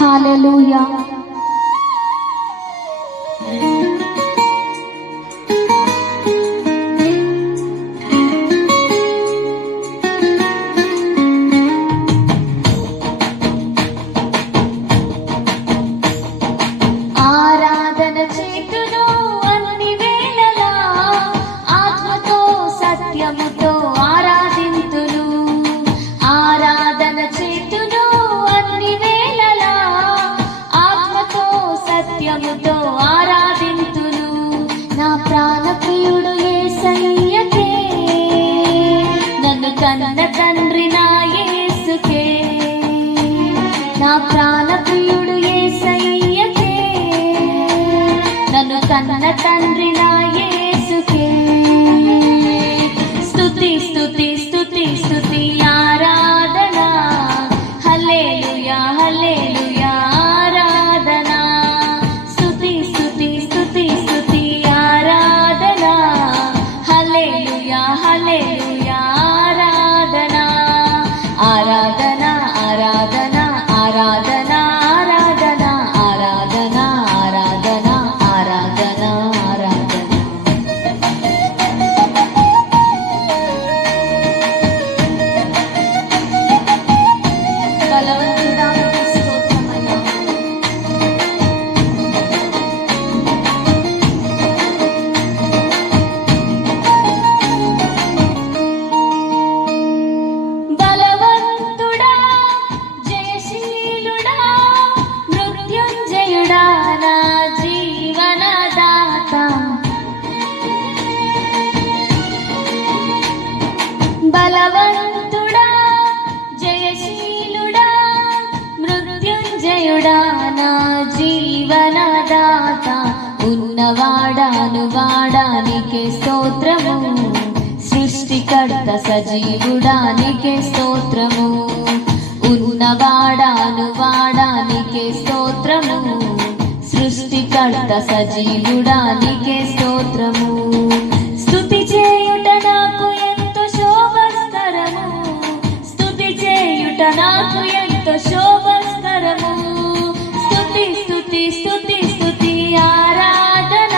హల్లెలూయా. ఆరాధన చేతును అన్ని వేళలా ఆత్మతో సత్యముతో ఆరాధింతును. ఆరాధన చేతును అన్ని వేళలా ఆత్మతో సత్యముతో ఆరాధింతును. నా ప్రాణప్రియుడు యేసయ్యకే, నన్ను కన్న తండ్రి నా యేసుకే. నా ప్రాణప్రియుడు యేసయ్యకే, నన్ను కన్న తండ్రి నా యేసుకే. స్తుతి స్తుతి స్తుతి స్తుతి ఆరాధన, హల్లెలూయా హల్లెలూయా ఆరాధన. స్తుతి స్తుతి స్తుతి స్తుతి ఆరాధన, హల్లెలూయా హల్లెలూయా ఆరాధన. ఆరాధన ఆరాధన ఆరాధన ఆరాధన ఆరాధన ఆరాధన ఆరాధన ఆరాధన. బలవంతుడా స్తోత్రమయ్యా. బలవంతుడా జయశీలుడా మృత్యుంజయుడా నా జీవనదాత. బలవంతుడా జయశీలుడా మృత్యుంజయుడా నా జీవనదాత. ఉన్నవాడాను వాడానికే స్తోత్రము, సృష్టికర్త సజీవుడానికే స్తోత్రము. ఉన్నవాడాను వాడానికే స్తోత్రము, సృష్టికర్త సజీవుడానికే స్తోత్రము. స్తుతి చేయుట నాకు ఎంతో శోభస్కరము, స్తుతి చేయుట నాకు ఎంతో శోభస్కరము. స్తుతి స్తుతి స్తుతి స్తుతి ఆరాధన,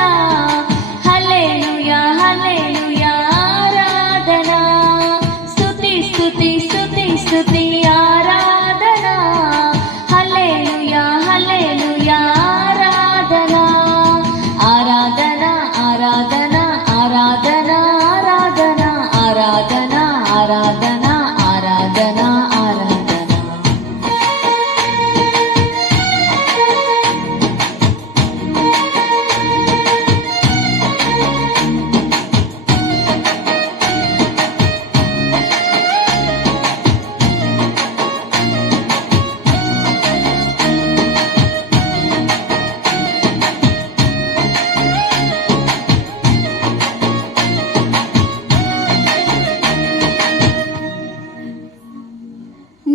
హల్లెలూయా హల్లెలూయా ఆరాధన. స్తుతి స్తుతి స్తుతి స్తుతి ఆరాధన, హల్లెలూయా హల్లెలూయా ఆరాధన. ఆరాధన ఆరాధన ఆరాధన ఆరాధన ఆరాధన ఆరాధన ఆరాధన ఆరాధన.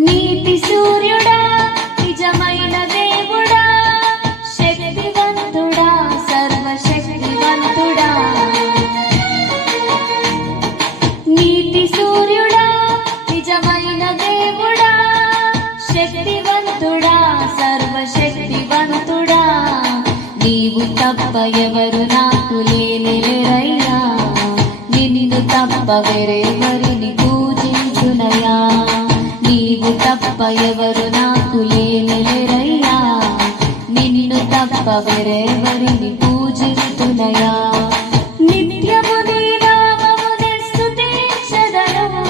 నీతి సూర్యుడా నిజమైన దేవుడా, శక్తివంతుడా సర్వశక్తివంతుడా. నీతి సూర్యుడా నిజమైన దేవుడా, శక్తివంతుడా సర్వశక్తివంతుడా. నీవు తప్ప ఎవరు నాకు లేరయ్యా, నిన్ను తప్ప వేరెవరిని పూజించునయా. నీవు తప్ప ఎవరు నాకు లేరయ్యా, నిన్ను తప్ప వేరెవరిని పూజిస్తునయా. నిత్యము నీ నామమునే స్తుతించెదను,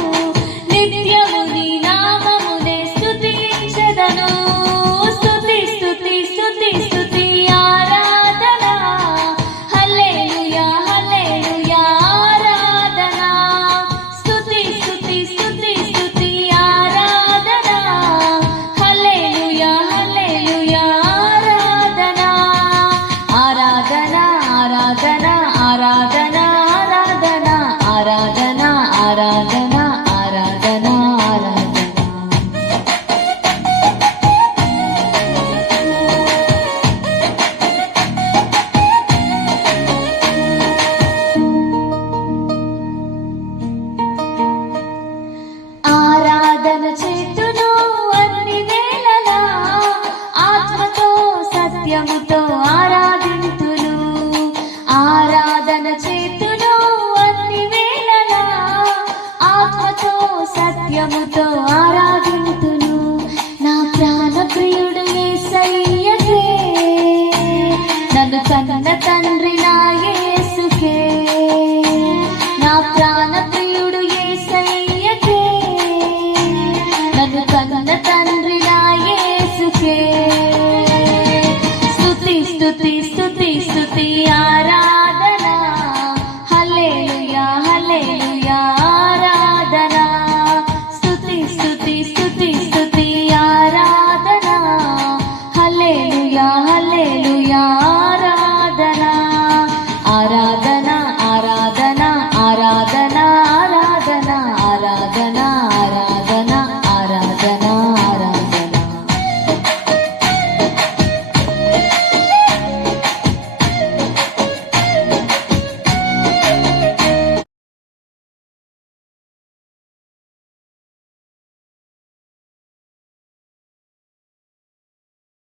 నిత్యము నీ నామమునే స్తుతించెదను. స్తుతి స్తుతి స్తుతి స్తుతి ఆరాధన, హల్లెలూయా హల్లెలూయా ఆరాధన. స్తుతి స్తుతి స్తుతి స్తుతి ఆరాధన, హల్లెలూయా హల్లెలూయా ఆరాధన. ఆరాధన ఆరాధన హర్షముతో